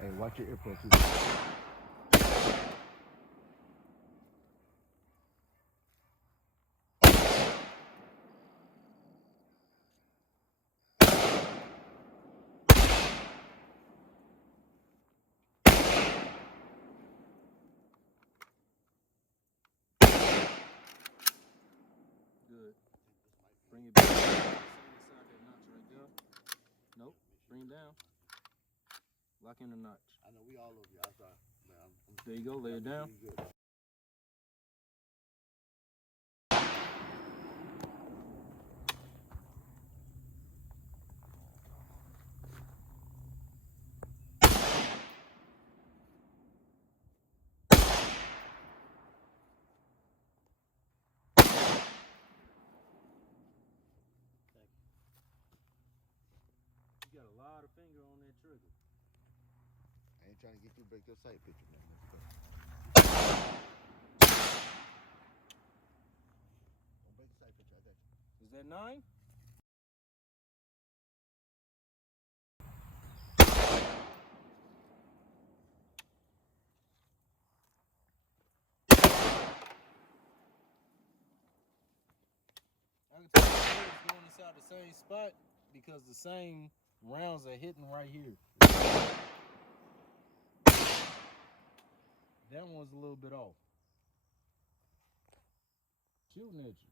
Hey, watch your earplug too. Good. Bring it back. Inside that notch right there. Nope. Bring it down. Lock in the notch. I know we all over you. I'm sorry. Man, There you go. Lay it down. Good. You got a lot of finger on that trigger. I ain't trying to get you to break your sight picture, man. Let's go. Don't break the sight picture. I got you. Is that 9? I can tell you it's going inside the same spot because the same rounds are hitting right here. That one's a little bit off. Shooting at you.